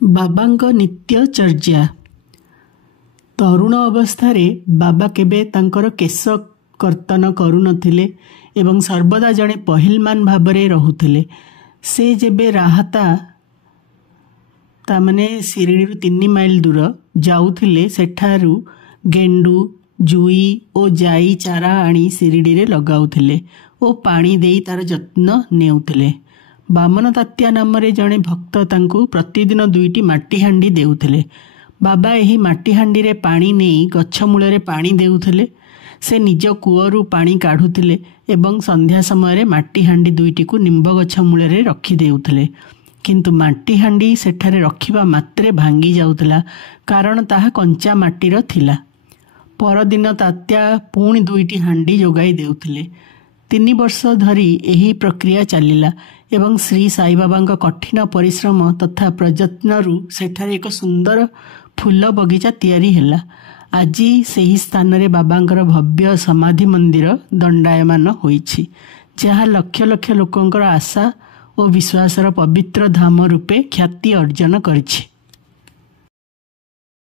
बाबांक नित्यचर्या। तरुण अवस्थारे बाबा केबे तांकर केश कर्तन करुनथिले एवं सर्वदा जड़े पहिलमान भावरे रहुथिले। से जेबे राहता तामने शिरडीरु 3 माइल दूर जाउथिले सेठारु गेंडू जुई ओ जाई चारा आनी शिरडी रे लगाउथिले ओ पानी देई तार जत्न नेउथिले। बामन तात्या नाम रे जड़े भक्त तांकु प्रतिदिन 2टी माटी हांडी देउथिले। बाबा एही माटी हांडी रे पानी नेई गच्छ मूले रे पानी देउथिले। से निज कूअरु पानी काढुथिले एवं संध्या समय रे माटी हांडी 2टी को निंब गच्छ मूले रे रखी देउथिले। किंतु माटी हांडी सेठारे रखिबा मात्रे भांगी जाउथला, कारण ताहा कंचा माटीर थिला। परदिन तात्या पुणी 2टी हांडी जोगाई देउथिले। 3 वर्ष धरी यही प्रक्रिया चलिला एवं श्री साई बाबा कठिन परिश्रम तथा प्रयत्नरु सेठारे एक सुंदर फूल बगीचा तैयारी हैला। आज सही स्थान रे बाबांकर भव्य समाधि मंदिर दंडायमान होईछि, जहाँ लक्ष लक्ष लोकंकर आशा और विश्वासर पवित्र धाम रूपे ख्याति अर्जन करिछि।